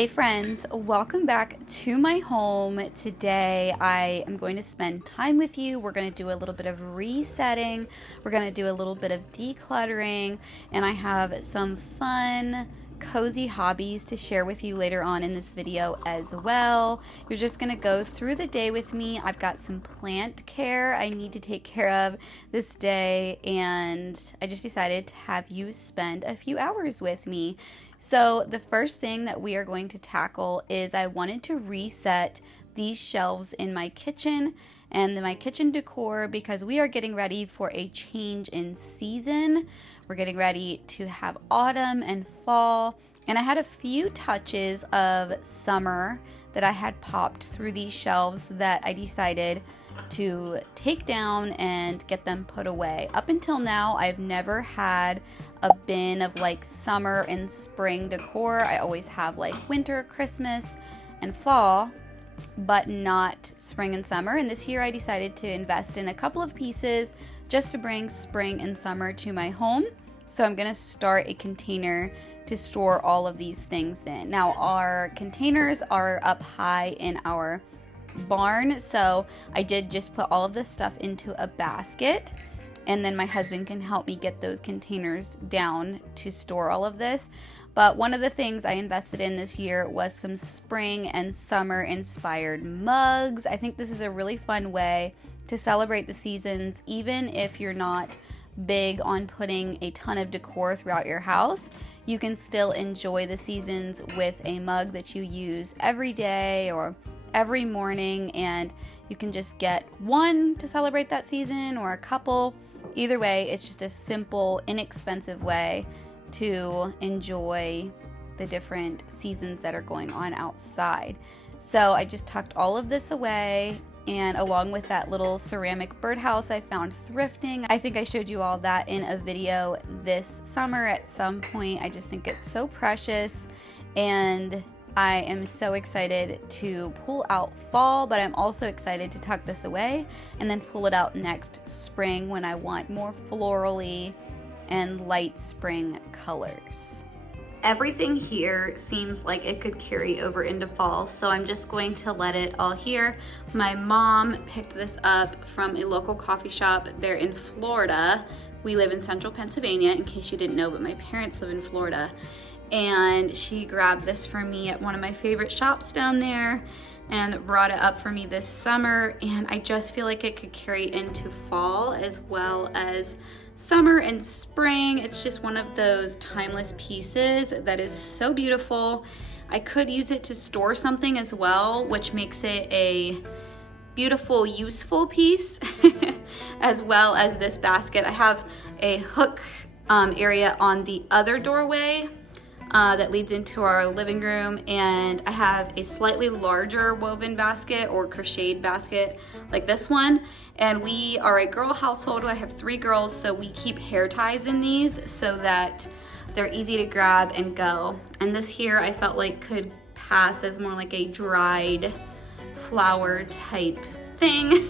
Hey friends, welcome back to my home. Today I am going to spend time with you. We're going to do a little bit of resetting. We're going to do a little bit of decluttering, and I have some fun, cozy hobbies to share with you later on in this video as well. You're just going to go through the day with me. I've got some plant care I need to take care of this day, and I just decided to have you spend a few hours with me. So the first thing that we are going to tackle is I wanted to reset these shelves in my kitchen and my kitchen decor because we are getting ready for a change in season. We're getting ready to have autumn and fall, and I had a few touches of summer that I had popped through these shelves that I decided to take down and get them put away. Up until now, I've never had a bin of like summer and spring decor. I always have like winter, Christmas, and fall, but not spring and summer. And this year I decided to invest in a couple of pieces just to bring spring and summer to my home. So I'm gonna start a container to store all of these things in. Now our containers are up high in our barn, so I did just put all of this stuff into a basket, and then my husband can help me get those containers down to store all of this. But one of the things I invested in this year was some spring and summer inspired mugs. I think this is a really fun way to celebrate the seasons, even if you're not big on putting a ton of decor throughout your house. You can still enjoy the seasons with a mug that you use every day or every morning, and you can just get one to celebrate that season or a couple. Either way, it's just a simple, inexpensive way to enjoy the different seasons that are going on outside. So I just tucked all of this away, and along with that little ceramic birdhouse I found thrifting. I think I showed you all that in a video this summer at some point. I just think it's so precious, and I am so excited to pull out fall, but I'm also excited to tuck this away and then pull it out next spring when I want more florally and light spring colors. Everything here seems like it could carry over into fall, so I'm just going to let it all here. My mom picked this up from a local coffee shop there in Florida. We live in central Pennsylvania, in case you didn't know, but my parents live in Florida. And she grabbed this for me at one of my favorite shops down there and brought it up for me this summer, and I just feel like it could carry into fall as well as summer and spring. It's just one of those timeless pieces that is so beautiful. I could use it to store something as well, which makes it a beautiful, useful piece as well as this basket. I have a hook area on the other doorway that leads into our living room, and I have a slightly larger woven basket or crocheted basket like this one, and we are a girl household. I have 3 girls, so we keep hair ties in these so that they're easy to grab and go. And this here I felt like could pass as more like a dried flower type thing.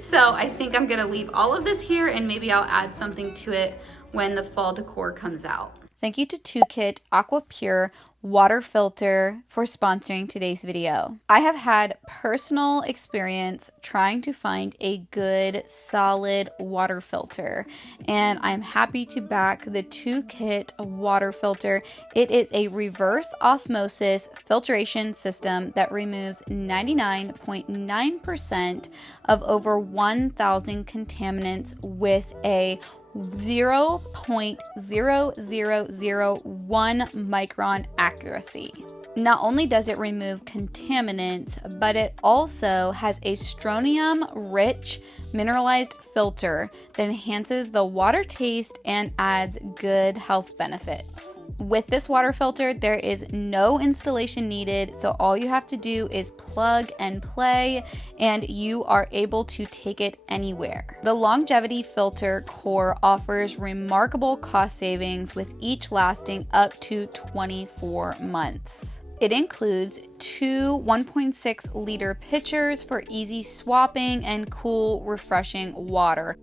So I think I'm gonna leave all of this here, and maybe I'll add something to it when the fall decor comes out. Thank you to TOKIT AkuaPure water filter for sponsoring today's video. I have had personal experience trying to find a good, solid water filter, and I'm happy to back the TOKIT water filter. It is a reverse osmosis filtration system that removes 99.9% of over 1,000 contaminants with a 0.0001 micron accuracy. Not only does it remove contaminants, but it also has a strontium-rich mineralized filter that enhances the water taste and adds good health benefits. With this water filter, there is no installation needed, so all you have to do is plug and play, and you are able to take it anywhere. The longevity filter core offers remarkable cost savings, with each lasting up to 24 months. It includes 2 1.6 liter pitchers for easy swapping and cool, refreshing water.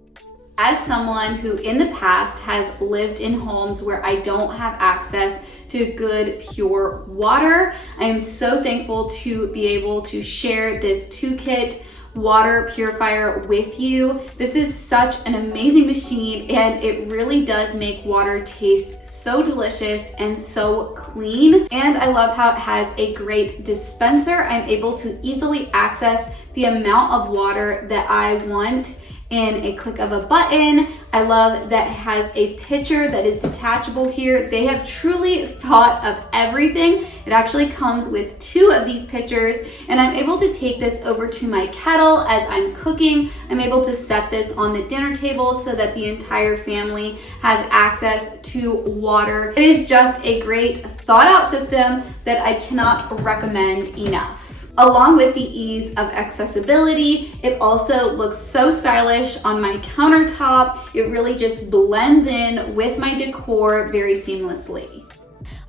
As someone who in the past has lived in homes where I don't have access to good, pure water. I am so thankful to be able to share this TOKIT water purifier with you. This is such an amazing machine, and it really does make water taste so delicious and so clean. And I love how it has a great dispenser. I'm able to easily access the amount of water that I want in a click of a button. I love that it has a pitcher that is detachable here. They have truly thought of everything. It actually comes with 2 of these pitchers, and I'm able to take this over to my kettle as I'm cooking. I'm able to set this on the dinner table so that the entire family has access to water. It is just a great thought out system that I cannot recommend enough. Along with the ease of accessibility, it also looks so stylish on my countertop. It really just blends in with my decor very seamlessly.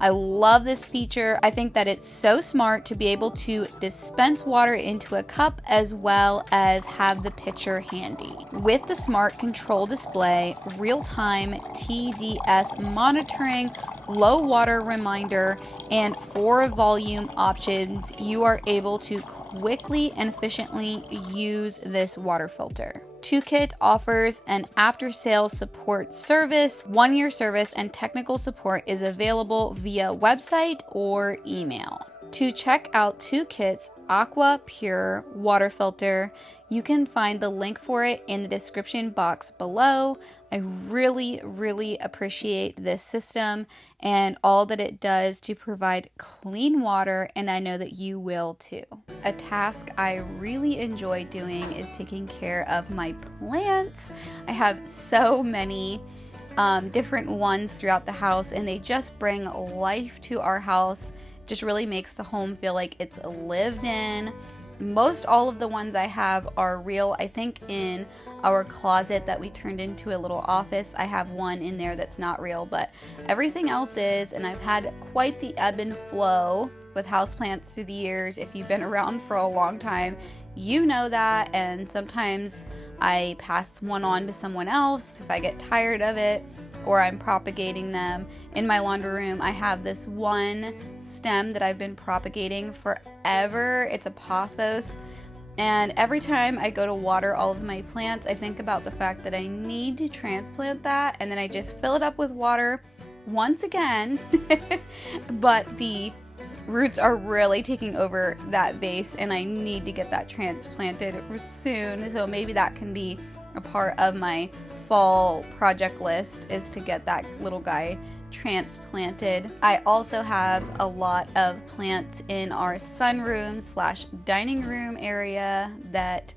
I love this feature. I think that it's so smart to be able to dispense water into a cup as well as have the pitcher handy. With the smart control display, real-time TDS monitoring, low water reminder, and 4 volume options, you are able to quickly and efficiently use this water filter. TOKIT offers an after-sales support service. 1-year service and technical support is available via website or email. To check out TOKIT's AkuaPure water filter, you can find the link for it in the description box below. I really appreciate this system and all that it does to provide clean water, and I know that you will too. A task I really enjoy doing is taking care of my plants. I have so many different ones throughout the house, and they just bring life to our house. Just really makes the home feel like it's lived in. Most all of the ones I have are real. I think in our closet that we turned into a little office, I have one in there that's not real, but everything else is, and I've had quite the ebb and flow with houseplants through the years. If you've been around for a long time, you know that, and sometimes I pass one on to someone else if I get tired of it, or I'm propagating them. In my laundry room, I have this one stem that I've been propagating forever. It's a pothos, and every time I go to water all of my plants, I think about the fact that I need to transplant that, and then I just fill it up with water once again. But the roots are really taking over that vase, and I need to get that transplanted soon. So maybe that can be a part of my fall project list, is to get that little guy transplanted. I also have a lot of plants in our sunroom / dining room area that,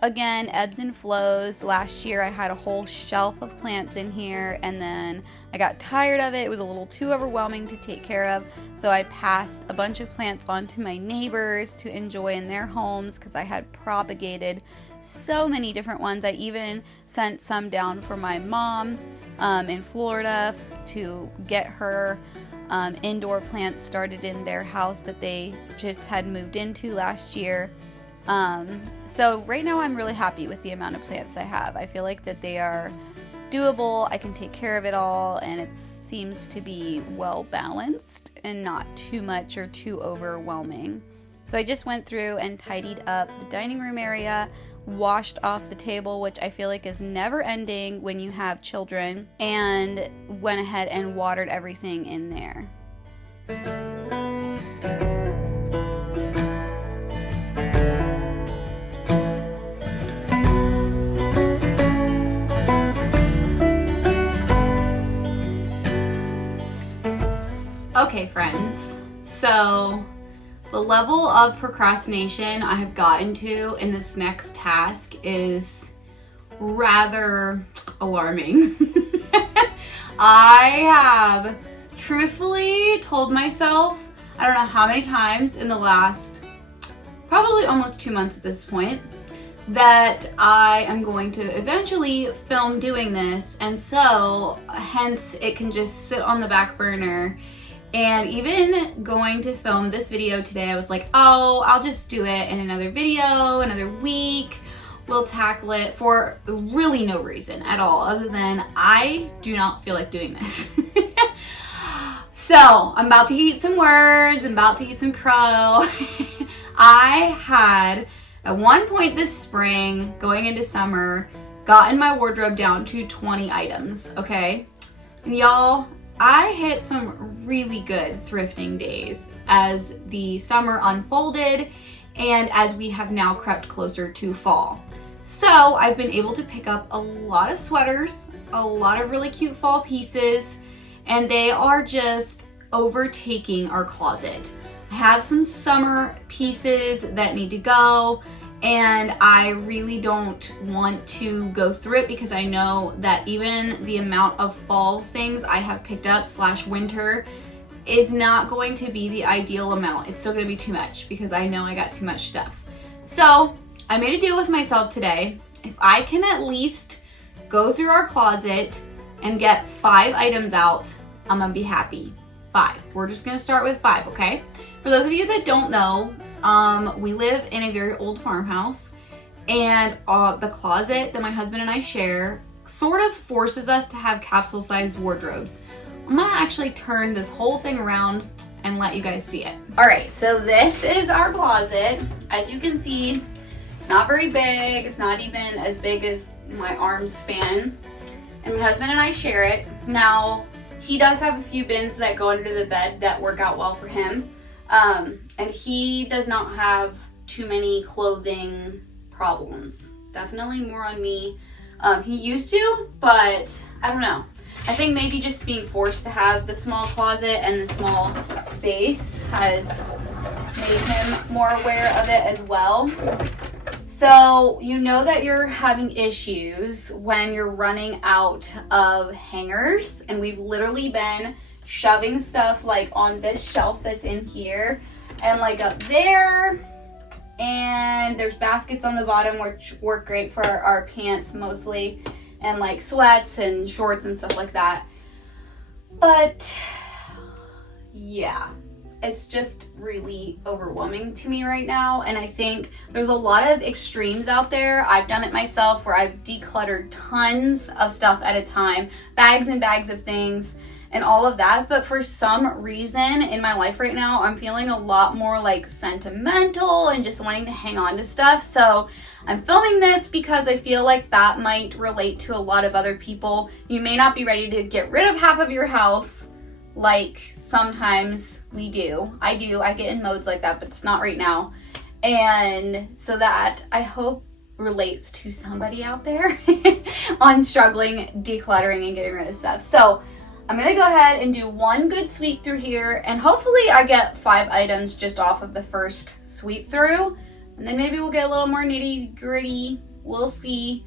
again, ebbs and flows. Last year I had a whole shelf of plants in here, and then I got tired of it. It was a little too overwhelming to take care of, so I passed a bunch of plants on to my neighbors to enjoy in their homes because I had propagated so many different ones. I even sent some down for my mom in Florida to get her indoor plants started in their house that they just had moved into last year. So right now I'm really happy with the amount of plants I have. I feel like that they are doable. I can take care of it all, and it seems to be well balanced and not too much or too overwhelming. So I just went through and tidied up the dining room area, washed off the table, which I feel like is never ending when you have children, and went ahead and watered everything in there. Okay, friends, so the level of procrastination I have gotten to in this next task is rather alarming. I have truthfully told myself, I don't know how many times in the last probably almost 2 months at this point, that I am going to eventually film doing this, and so hence it can just sit on the back burner. And even going to film this video today, I was like, oh, I'll just do it in another video, another week. We'll tackle it, for really no reason at all, other than I do not feel like doing this. So I'm about to eat some words. I'm about to eat some crow. I had, at one point this spring, going into summer, gotten my wardrobe down to 20 items, okay? And y'all, I hit some really good thrifting days as the summer unfolded and as we have now crept closer to fall. So I've been able to pick up a lot of sweaters, a lot of really cute fall pieces, and they are just overtaking our closet. I have some summer pieces that need to go, and I really don't want to go through it because I know that even the amount of fall things I have picked up / winter is not going to be the ideal amount. It's still going to be too much because I know I got too much stuff. So I made a deal with myself today. If I can at least go through our closet and get 5 items out, I'm gonna be happy. 5. We're just gonna start with 5, okay? For those of you that don't know, we live in a very old farmhouse, and the closet that my husband and I share sort of forces us to have capsule-sized wardrobes. I'm gonna actually turn this whole thing around and let you guys see it. All right, so this is our closet. As you can see, it's not very big. It's not even as big as my arm span, and my husband and I share it. Now, he does have a few bins that go under the bed that work out well for him. And he does not have too many clothing problems. It's definitely more on me. He used to, but I don't know. I think maybe just being forced to have the small closet and the small space has made him more aware of it as well. So you know that you're having issues when you're running out of hangers, and we've literally been shoving stuff like on this shelf that's in here and like up there, and there's baskets on the bottom which work great for our pants mostly, and like sweats and shorts and stuff like that. But yeah, it's just really overwhelming to me right now, and I think there's a lot of extremes out there. I've done it myself where I've decluttered tons of stuff at a time, bags and bags of things and all of that, but for some reason in my life right now, I'm feeling a lot more like sentimental and just wanting to hang on to stuff. So I'm filming this because I feel like that might relate to a lot of other people. You may not be ready to get rid of half of your house like sometimes we do. I get in modes like that, but it's not right now. And so that, I hope, relates to somebody out there on struggling, decluttering, and getting rid of stuff. So I'm gonna go ahead and do one good sweep through here, and hopefully I get 5 items just off of the first sweep through, and then maybe we'll get a little more nitty gritty. We'll see,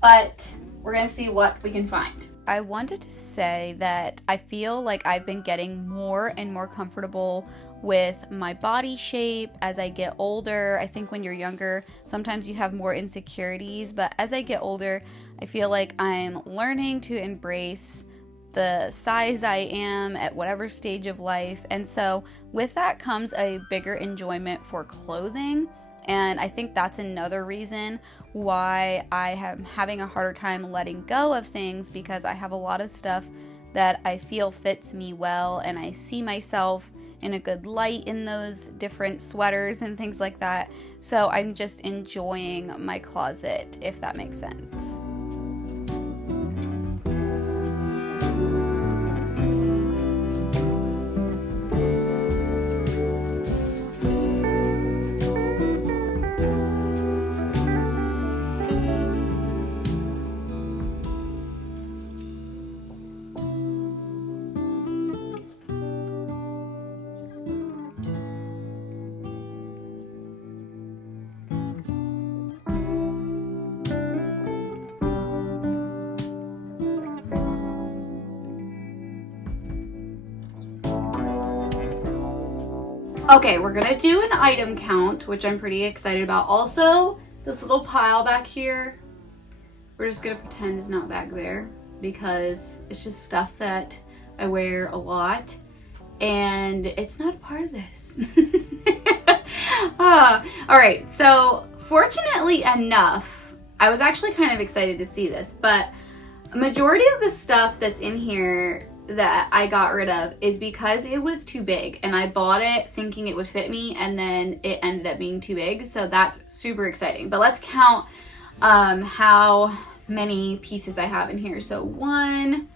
but we're gonna see what we can find. I wanted to say that I feel like I've been getting more and more comfortable with my body shape as I get older. I think when you're younger, sometimes you have more insecurities, but as I get older, I feel like I'm learning to embrace the size I am at whatever stage of life. And so with that comes a bigger enjoyment for clothing. And I think that's another reason why I am having a harder time letting go of things, because I have a lot of stuff that I feel fits me well, and I see myself in a good light in those different sweaters and things like that. So I'm just enjoying my closet, if that makes sense. Okay, we're gonna do an item count, which I'm pretty excited about. Also, this little pile back here, we're just gonna pretend is not back there because it's just stuff that I wear a lot and it's not a part of this. All right, so fortunately enough, I was actually kind of excited to see this, but a majority of the stuff that's in here that I got rid of is because it was too big, and I bought it thinking it would fit me, and then it ended up being too big. So that's super exciting. But let's count how many pieces I have in here. So 1,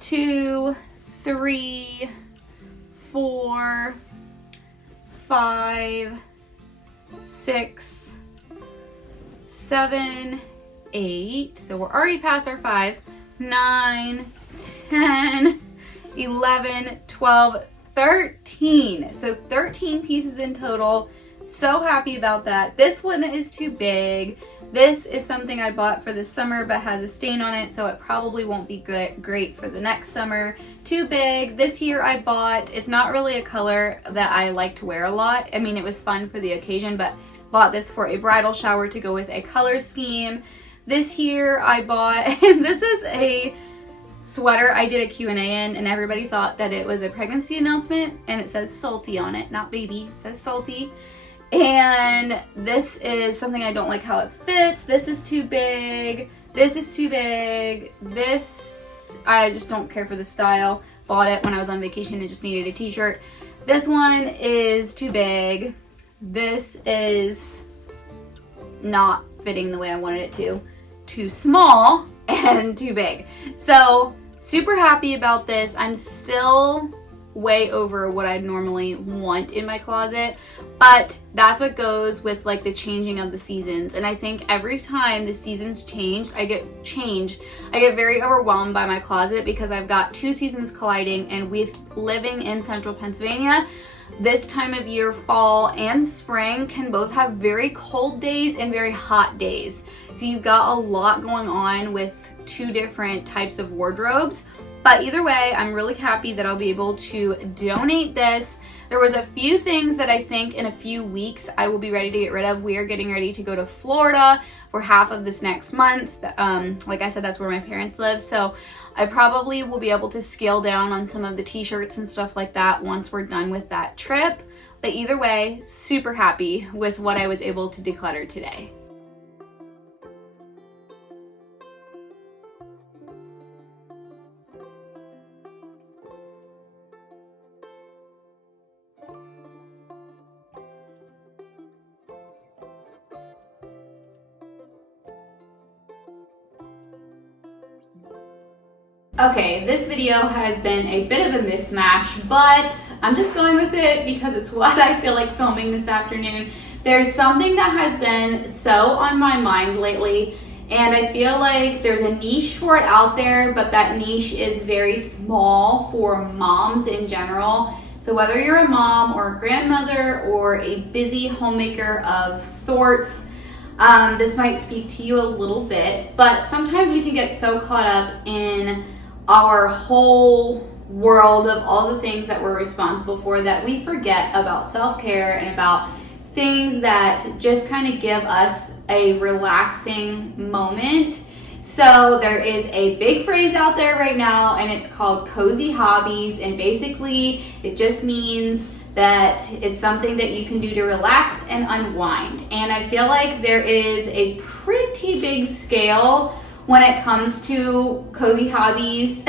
2, 3, 4, 5, 6, 7, 8. So we're already past our 5. 9, 10, 11, 12, 13. So 13 pieces in total. So happy about that. This one is too big. This is something I bought for the summer but has a stain on it, so it probably won't be great for the next summer. Too big. This here I bought, it's not really a color that I like to wear a lot. I mean, it was fun for the occasion, but bought this for a bridal shower to go with a color scheme. This here I bought, and this is a sweater I did a Q&A in, and everybody thought that it was a pregnancy announcement, and it says salty on it, not baby, it says salty. And this is something I don't like how it fits. This is too big. This is too big. This, I just don't care for the style. Bought it when I was on vacation and just needed a t-shirt. This one is too big. This is not fitting the way I wanted it to. Too small and too big. So super happy about this. I'm still way over what I normally want in my closet, but that's what goes with like the changing of the seasons. And I think every time the seasons change, I get very overwhelmed by my closet because I've got 2 seasons colliding, and with living in central Pennsylvania, this time of year, fall and spring, can both have very cold days and very hot days. So you've got a lot going on with 2 different types of wardrobes. But either way, I'm really happy that I'll be able to donate this. There was a few things that I think in a few weeks I will be ready to get rid of. We are getting ready to go to Florida for half of this next month. Like I said, that's where my parents live. So I probably will be able to scale down on some of the t-shirts and stuff like that once we're done with that trip. But either way, super happy with what I was able to declutter today. Okay, this video has been a bit of a mismatch, but I'm just going with it because it's what I feel like filming this afternoon. There's something that has been so on my mind lately, and I feel like there's a niche for it out there, but that niche is very small for moms in general. So whether you're a mom or a grandmother or a busy homemaker of sorts, this might speak to you a little bit, but sometimes we can get so caught up in our whole world of all the things that we're responsible for that we forget about self-care and about things that just kind of give us a relaxing moment. So there is a big phrase out there right now, and it's called cozy hobbies, and basically it just means that it's something that you can do to relax and unwind. And I feel like there is a pretty big scale when it comes to cozy hobbies.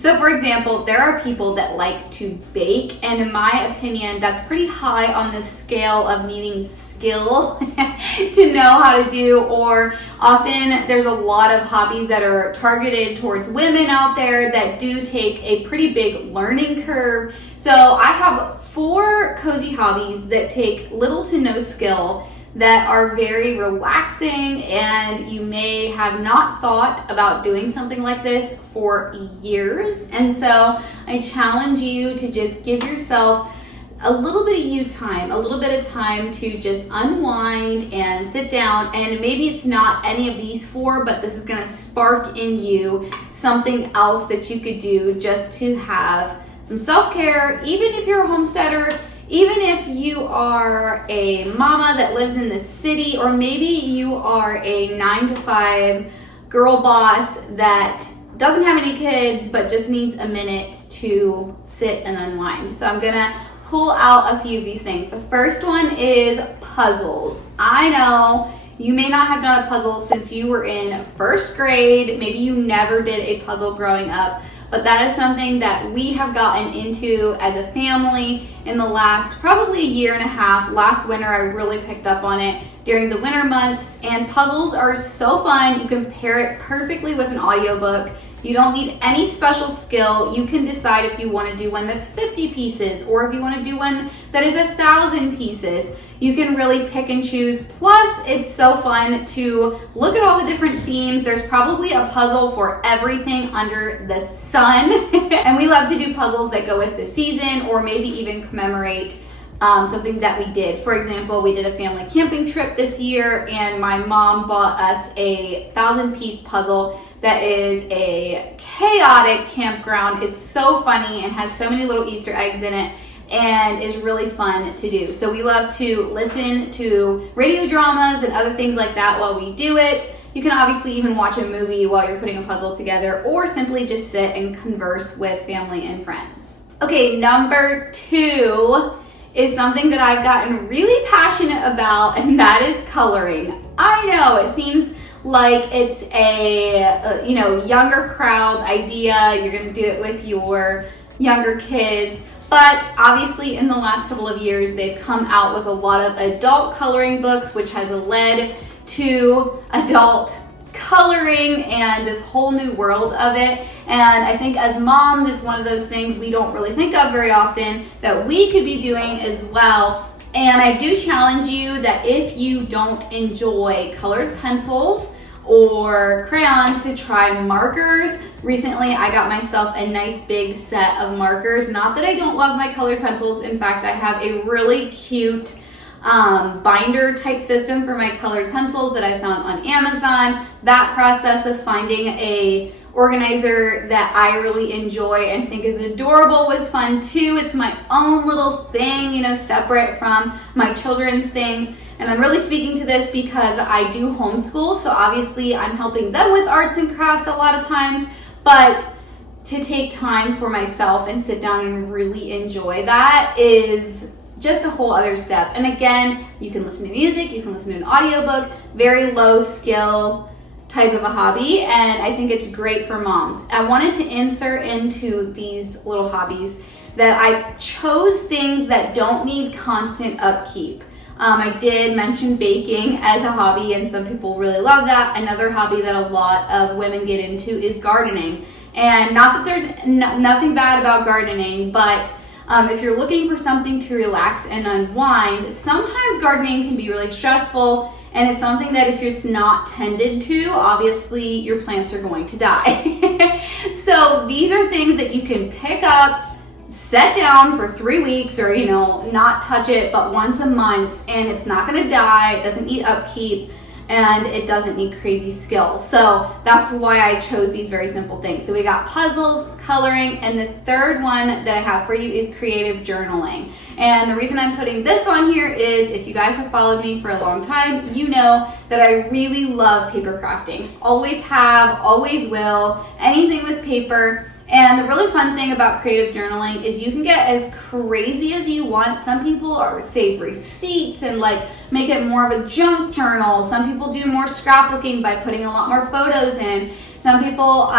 So for example, there are people that like to bake, and in my opinion, that's pretty high on the scale of needing skill to know how to do, or often there's a lot of hobbies that are targeted towards women out there that do take a pretty big learning curve. So I have 4 cozy hobbies that take little to no skill, that are very relaxing, and you may have not thought about doing something like this for years. And so I challenge you to just give yourself a little bit of you time, a little bit of time to just unwind and sit down. And maybe it's not any of these 4, but this is gonna spark in you something else that you could do just to have some self-care, even if you're a homesteader, even if you are a mama that lives in the city, or maybe you are a 9-to-5 girl boss that doesn't have any kids but just needs a minute to sit and unwind. So I'm gonna pull out a few of these things. The first one is puzzles. I know you may not have done a puzzle since you were in 1st grade. Maybe you never did a puzzle growing up, but that is something that we have gotten into as a family in the last probably a year and a half. Last winter, I really picked up on it during the winter months, and puzzles are so fun. You can pair it perfectly with an audiobook. You don't need any special skill. You can decide if you want to do one that's 50 pieces or if you want to do one that is 1,000 pieces. You can really pick and choose. Plus, it's so fun to look at all the different themes. There's probably a puzzle for everything under the sun. And we love to do puzzles that go with the season or maybe even commemorate something that we did. For example, we did a family camping trip this year, and my mom bought us a 1,000-piece puzzle that is a chaotic campground. It's so funny and has so many little Easter eggs in it and is really fun to do. So we love to listen to radio dramas and other things like that while we do it. You can obviously even watch a movie while you're putting a puzzle together, or simply just sit and converse with family and friends. Okay, number 2 is something that I've gotten really passionate about, and that is coloring. I know it seems like it's a younger crowd idea. You're gonna do it with your younger kids, but obviously in the last couple of years they've come out with a lot of adult coloring books, which has led to adult coloring and this whole new world of it. And I think as moms, it's one of those things we don't really think of very often that we could be doing as well. And I do challenge you that if you don't enjoy colored pencils or crayons, to try markers. Recently, I got myself a nice big set of markers. Not that I don't love my colored pencils. In fact, I have a really cute binder type system for my colored pencils that I found on Amazon. That process of finding a organizer that I really enjoy and think is adorable was fun too. It's my own little thing, separate from my children's things. And I'm really speaking to this because I do homeschool, so obviously I'm helping them with arts and crafts a lot of times, but to take time for myself and sit down and really enjoy that is just a whole other step. And again, you can listen to music, you can listen to an audiobook, very low skill type of a hobby, and I think it's great for moms. I wanted to insert into these little hobbies that I chose things that don't need constant upkeep. I did mention baking as a hobby, and some people really love that. Another hobby that a lot of women get into is gardening. And not that there's nothing bad about gardening, but if you're looking for something to relax and unwind, sometimes gardening can be really stressful, and it's something that if it's not tended to, obviously your plants are going to die. So these are things that you can pick up, set down for 3 weeks, or not touch it but once a month, and it's not going to die. It doesn't need upkeep, and it doesn't need crazy skill. So that's why I chose these very simple things. So we got puzzles, coloring, and the third one that I have for you is creative journaling. And the reason I'm putting this on here is, if you guys have followed me for a long time, you know that I really love paper crafting. Always have, always will, anything with paper. And the really fun thing about creative journaling is you can get as crazy as you want. Some people save receipts and make it more of a junk journal. Some people do more scrapbooking by putting a lot more photos in. Some people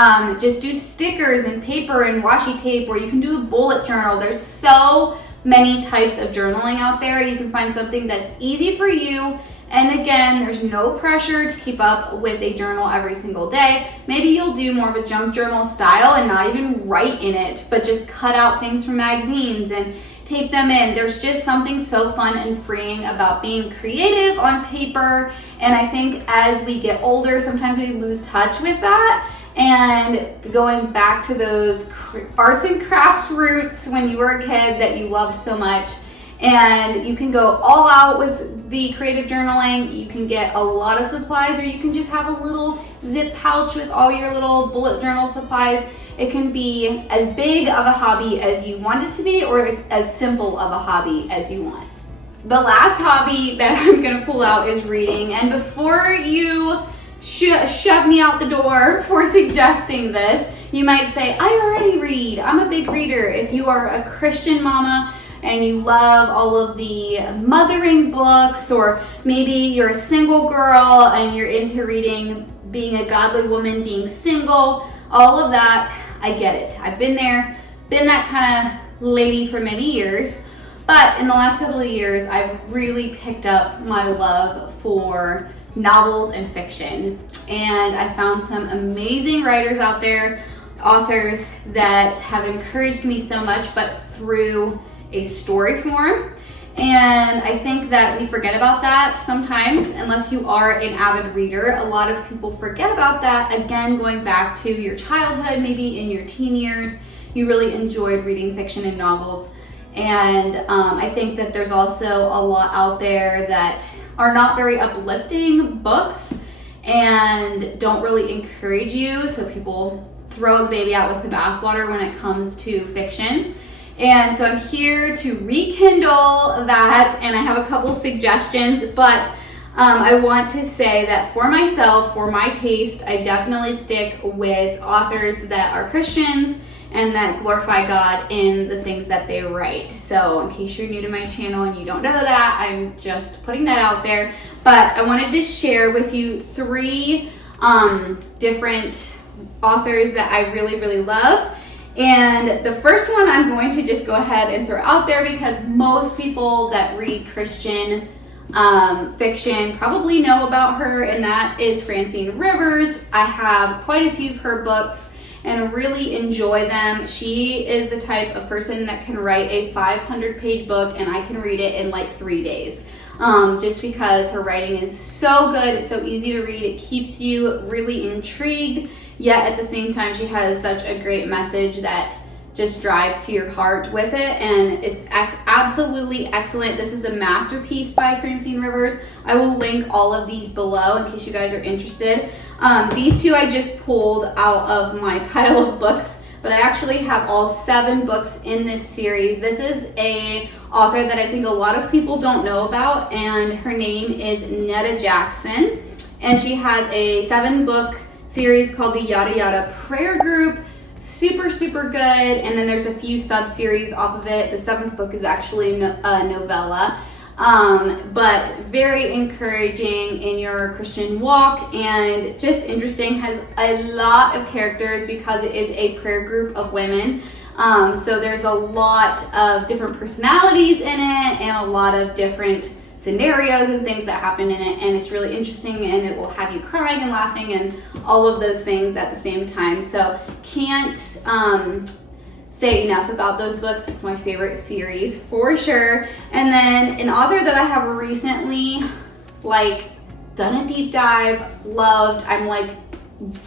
just do stickers and paper and washi tape, or you can do a bullet journal. There's so many types of journaling out there. You can find something that's easy for you. And again, there's no pressure to keep up with a journal every single day. Maybe you'll do more of a junk journal style and not even write in it, but just cut out things from magazines and tape them in. There's just something so fun and freeing about being creative on paper. And I think as we get older, sometimes we lose touch with that. And going back to those arts and crafts roots when you were a kid that you loved so much. And you can go all out with the creative journaling. You can get a lot of supplies, or you can just have a little zip pouch with all your little bullet journal supplies. It can be as big of a hobby as you want it to be, or as simple of a hobby as you want. The last hobby that I'm going to pull out is reading. And before you shove me out the door for suggesting this, you might say, I already read. I'm a big reader. If you are a Christian mama and you love all of the mothering books, or maybe you're a single girl and you're into reading, being a godly woman, being single, all of that, I get it. I've been there, been that kind of lady for many years. But in the last couple of years, I've really picked up my love for novels and fiction. And I found some amazing writers out there, authors that have encouraged me so much, but through a story form. And I think that we forget about that sometimes, unless you are an avid reader. A lot of people forget about that. Again, going back to your childhood, maybe in your teen years, you really enjoyed reading fiction and novels. And I think that there's also a lot out there that are not very uplifting books and don't really encourage you. So people throw the baby out with the bathwater when it comes to fiction. And so I'm here to rekindle that, and I have a couple suggestions, but I want to say that for myself, for my taste, I definitely stick with authors that are Christians and that glorify God in the things that they write. So in case you're new to my channel and you don't know that, I'm just putting that out there. But I wanted to share with you 3 different authors that I really, really love. And the first one I'm going to just go ahead and throw out there because most people that read Christian fiction probably know about her, and that is Francine Rivers. I have quite a few of her books and really enjoy them. She is the type of person that can write a 500-page book and I can read it in like 3 days. Just because her writing is so good, it's so easy to read, it keeps you really intrigued, yet at the same time she has such a great message that just drives to your heart with it, and it's absolutely excellent. This is the Masterpiece by Francine Rivers. I will link all of these below in case you guys are interested. These 2 I just pulled out of my pile of books, but I actually have all 7 books in this series. This is a author that I think a lot of people don't know about, and her name is Netta Jackson, and she has a 7-book series called the Yada Yada Prayer Group. Super, super good. And then there's a few sub-series off of it. The 7th book is actually a novella. But very encouraging in your Christian walk and just interesting. Has a lot of characters because it is a prayer group of women. So there's a lot of different personalities in it and a lot of different scenarios and things that happen in it, and it's really interesting, and it will have you crying and laughing and all of those things at the same time. So can't say enough about those books. It's my favorite series for sure. And then an author that I have recently done a deep dive, loved. I'm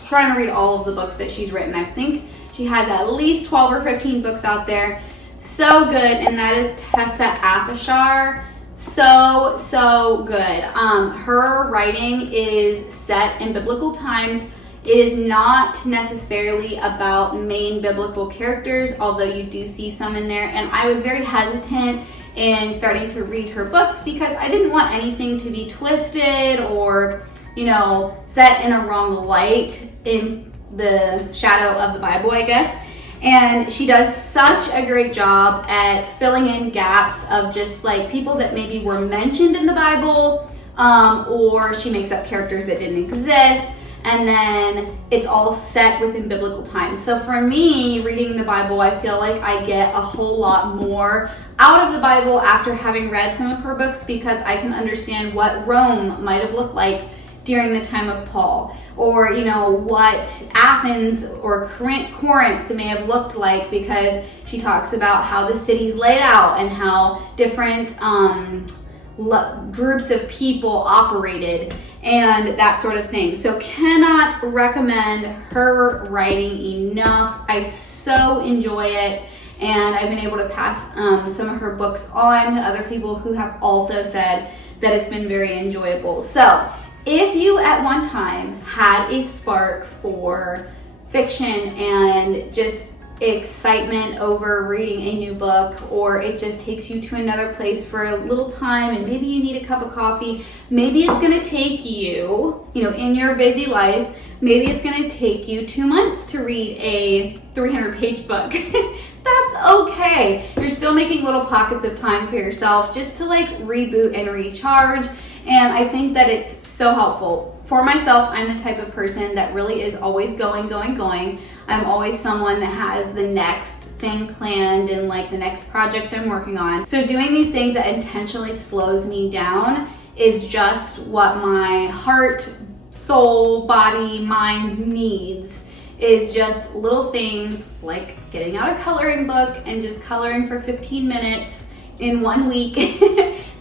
trying to read all of the books that she's written. I think she has at least 12 or 15 books out there. So good, and that is Tessa Afishar. So good. Her writing is set in biblical times. It is not necessarily about main biblical characters, although you do see some in there. And I was very hesitant in starting to read her books because I didn't want anything to be twisted or, set in a wrong light in the shadow of the Bible, I guess. And she does such a great job at filling in gaps of just people that maybe were mentioned in the Bible, or she makes up characters that didn't exist, and then it's all set within biblical times. So for me, reading the Bible, I feel like I get a whole lot more out of the Bible after having read some of her books because I can understand what Rome might have looked like during the time of Paul, or what Athens or Corinth may have looked like, because she talks about how the city's laid out and how different groups of people operated and that sort of thing. So cannot recommend her writing enough. I so enjoy it, and I've been able to pass some of her books on to other people who have also said that it's been very enjoyable. So if you at one time had a spark for fiction and just excitement over reading a new book, or it just takes you to another place for a little time and maybe you need a cup of coffee, maybe it's going to take you, in your busy life, maybe it's going to take you 2 months to read a 300-page book. That's okay. You're still making little pockets of time for yourself just to reboot and recharge. And I think that it's so helpful. For myself, I'm the type of person that really is always going. I'm always someone that has the next thing planned and like the next project I'm working on. So doing these things that intentionally slows me down is just what my heart, soul, body, mind needs. Is just little things like getting out a coloring book and just coloring for 15 minutes in 1 week.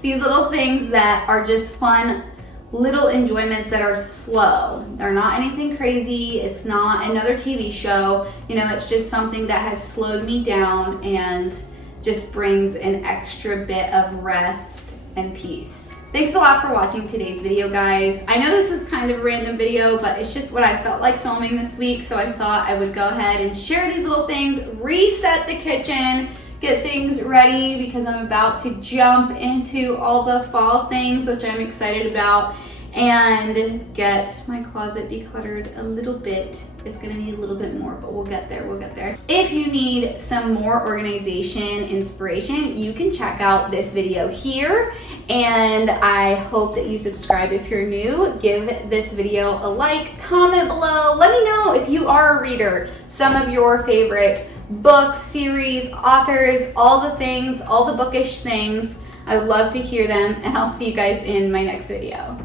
These little things that are just fun, little enjoyments that are slow. They're not anything crazy. It's not another TV show. You know, it's just something that has slowed me down and just brings an extra bit of rest and peace. Thanks a lot for watching today's video, guys. I know this was kind of a random video, but it's just what I felt like filming this week, so I thought I would go ahead and share these little things, reset the kitchen, get things ready because I'm about to jump into all the fall things, which I'm excited about, and get my closet decluttered a little bit. It's gonna need a little bit more, but we'll get there, we'll get there. If you need some more organization inspiration, you can check out this video here, and I hope that you subscribe if you're new. Give this video a like, comment below. Let me know if you are a reader, some of your favorite books, series, authors, all the things, all the bookish things. I would love to hear them, and I'll see you guys in my next video.